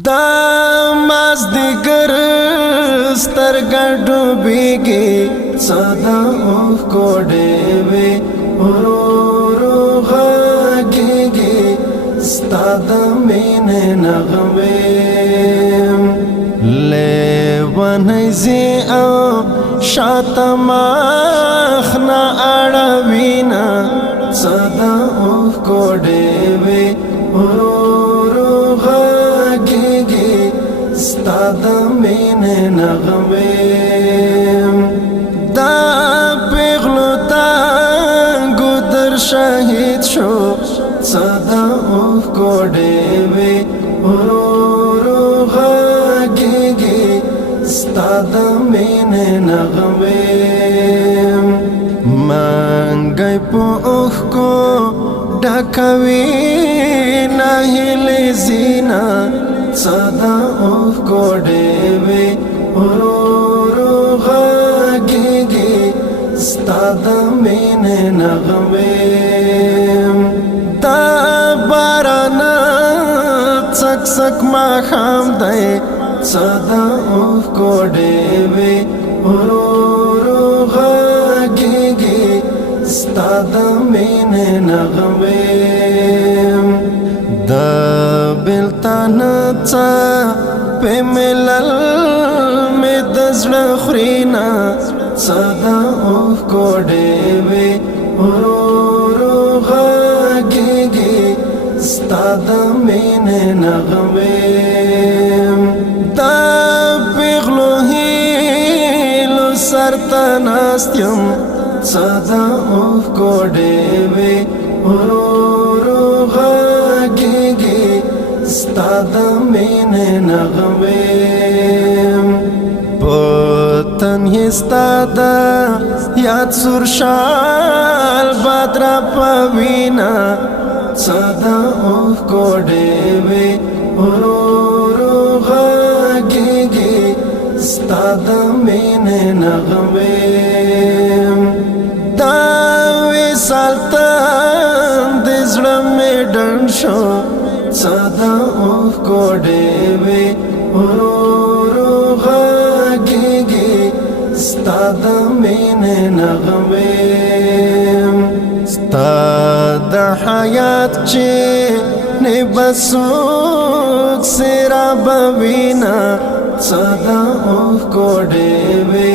دا مازدیګر سترګې ډوبېږي صدا اوښکو ډېوې ورو ورو غږېږي ستا د مینې نغمې لیونی ځي او شاته مخ نه اړوینه صدا اوښکو ډېوې ورو ورو غږېږي ستا د مینې نغمې دا پیغلو تانګو در شهید شو صدا اوښکو ډېوې ورو ورو غږېږي ستا د مینې نغمې منګی په اوښکو ډکوي نهیلې زینا صدا اوښکو ډېوې ورو ورو غږېږي ستا د مینې نغمې دا باران څک څک ماښام دی صدا اوښکو ډېوې ورو ورو غږېږي ستا د مینې نغمې د بېلتان څپې ملل مې د زړه خورینه صدا اوښکو ډېوې ورو ورو غږېږي ستا د مینې نغمې دا پیغلو هیلو سر ته ناست یم صدا اوښکو ډېوې ورو ورو غږېږي ستا د مینې نغمې په تنهي ستا د یاد سور شال باد را په وینه صدا اوښکو ډېوې ورو ورو غږېږي ستا د مینې نغمې دا وصال تندې زړه مې ډنډ شو صدا اوښکو ډېوې ورو ورو غږېږي ستا د مینې نغمې ستا د حیات چې نه بسوک سرا بوینا صدا اوښکو ډېوې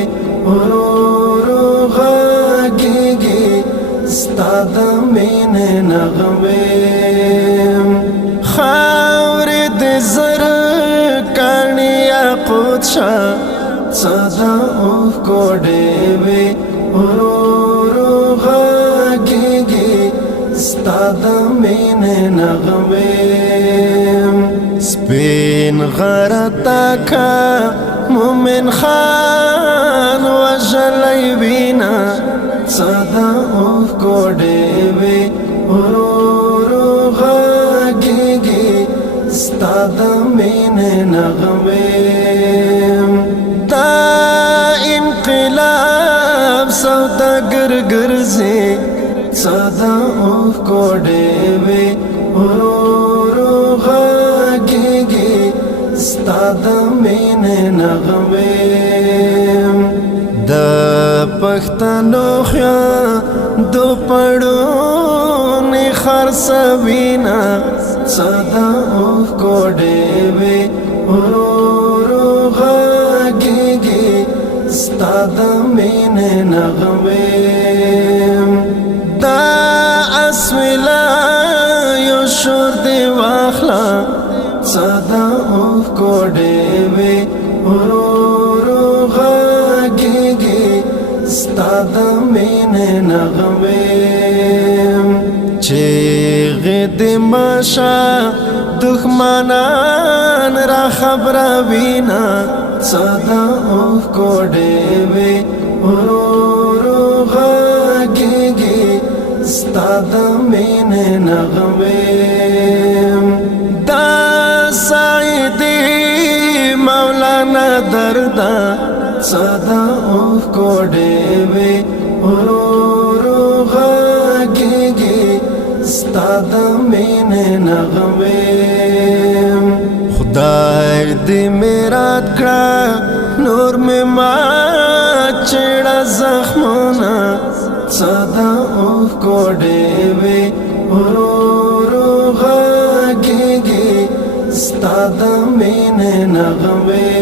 ورو ورو غږېږي ستا د مینې نغمې خاورې د زر کاڼي یاقوت شه صدا اوښکو ډېوې ورو ورو غږېږي ستا د مینې نغمې سپین غره تاکه مومن خان وژلی وینه صدا اوښکو ډېوې ورو ورو غږېږي ستا د مینې نغمې دا انقلاب سوداګر ګرځي صدا اوښکو ډېوې ورو ورو غږېږي ستا د مینې نغمې د پښتنو خویندو پړونې خرڅوینه صدا اوښکو ډېوې ورو ورو غږېږي ستا د مینې نغمې دا اسویلیو شور دې واخله صدا اوښکو ډېوې ورو ورو غږېږي ستا د مینې نغمې چیغې د ماشه دښمنان را خبروینه صدا اوښکو ډېوې ورو ورو غږېږي ستا د مینې نغمې دا سایدی مولانا دردا صدا اوښکو ډېوې ورو ورو غږېږي ستا د مینې نغمې خدای دی میرا کړه نور می ما چړه زخمونه صدا اوه کوډې وي ورو غږیږي ستا د مینې نغمې